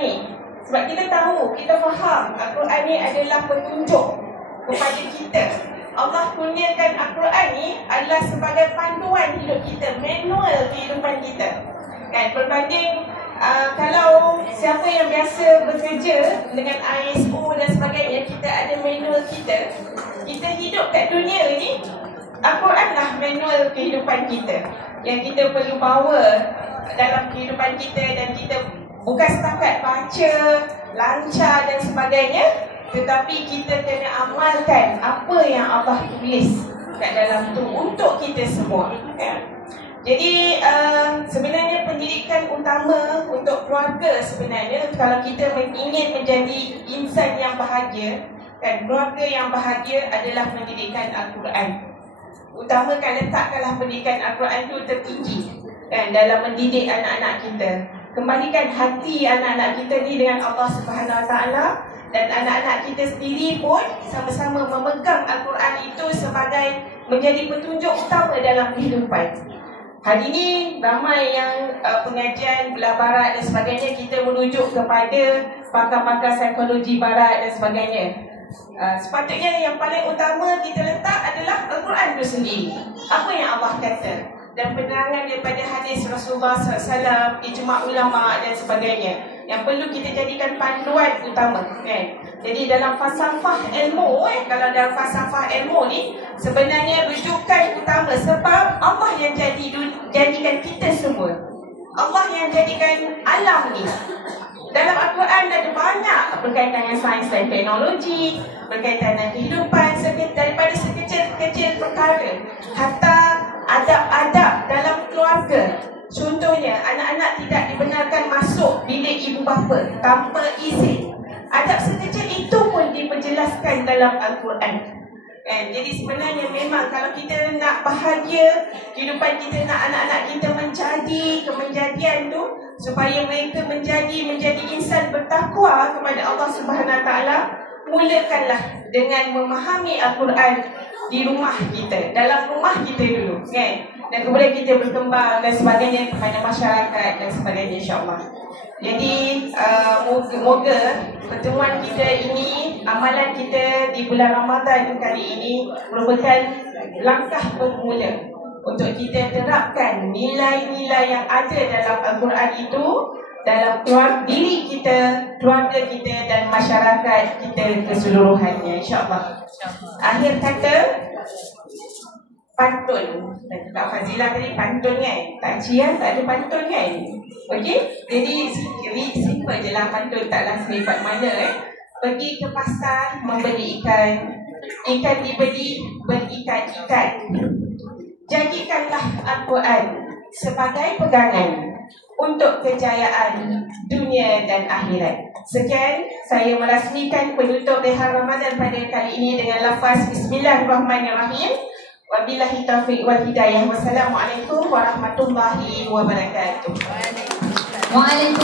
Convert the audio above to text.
ni? Sebab kita tahu, kita faham Al-Quran ni adalah petunjuk kepada kita. Allah kurniakan Al-Quran ni adalah sebagai panduan hidup kita, manual kehidupan kita. Kan, berbanding kalau siapa yang biasa bekerja dengan ISO dan sebagainya, kita ada manual kita. Kita hidup kat dunia ni, Al-Quran lah manual kehidupan kita yang kita perlu bawa dalam kehidupan kita, dan kita bukan setakat baca, lancar dan sebagainya, tetapi kita kena amalkan apa yang Allah tulis kat dalam tu untuk kita semua. Jadi sebenarnya pendidikan utama untuk keluarga sebenarnya, kalau kita ingin menjadi insan yang bahagia, kan, keluarga yang bahagia adalah pendidikan Al-Quran. Utamakan, letakkanlah pendidikan Al-Quran itu tertinggi, kan, dalam mendidik anak-anak kita. Kembalikan hati anak-anak kita ni dengan Allah Subhanahu Wa Taala, dan anak-anak kita sendiri pun sama-sama memegang Al-Quran itu sebagai menjadi petunjuk utama dalam kehidupan. Hari ini ramai yang pengajian belah barat dan sebagainya, kita merujuk kepada pakar-pakar psikologi barat dan sebagainya. Sepatutnya yang paling utama kita letak adalah Al-Quran itu sendiri. Apa yang Allah kata, dan penerangan daripada hadis Rasulullah SAW, ijma' ulama' dan sebagainya, yang perlu kita jadikan panduan utama, kan? Jadi dalam falsafah ilmu, kalau dalam falsafah ilmu ni, sebenarnya rujukan utama, sebab Allah yang jadikan kita semua. Allah yang jadikan alam ni. Dalam Al-Quran ada banyak berkaitan dengan sains dan teknologi, berkaitan dengan kehidupan, daripada sekecil-kecil perkara, hatta adab-adab dalam keluarga. Contohnya, anak-anak tidak dibenarkan masuk bilik ibu bapa tanpa izin. Adab sekecil itu pun diperjelaskan dalam Al-Quran. Jadi sebenarnya memang kalau kita nak bahagia kehidupan kita, nak anak-anak kita menjadi kemenjadian tu, supaya mereka menjadi insan bertakwa kepada Allah Subhanahu Wa Taala, mulakanlah dengan memahami Al-Quran di rumah kita, dalam rumah kita dulu, kan? Dan kemudian kita berkembang dan sebagainya kepada masyarakat dan sebagainya, insya-Allah. Jadi moga pertemuan kita ini, amalan kita di bulan Ramadan kali ini merupakan langkah bermula untuk kita terapkan nilai-nilai yang ada dalam Al-Quran itu dalam diri kita, keluarga kita dan masyarakat kita keseluruhannya, insya-Allah. Akhir kata, pantun. Kak Fazilah tadi pantun, kan? Tak cia, tak ada pantun, kan? Okey? Jadi simple je lah pantun, taklah sehebat mana, Pergi ke pasar membeli ikan, ikan dibeli berikat-ikat. Jadikanlah Al-Quran sebagai pegangan untuk kejayaan dunia dan akhirat. Sekian, saya merasmikan penutup Rehan Ramadan pada kali ini dengan lafaz Bismillahirrahmanirrahim. Wabillahi taufiq wal hidayah. Wassalamualaikum warahmatullahi wabarakatuh. Waalaikumsalam.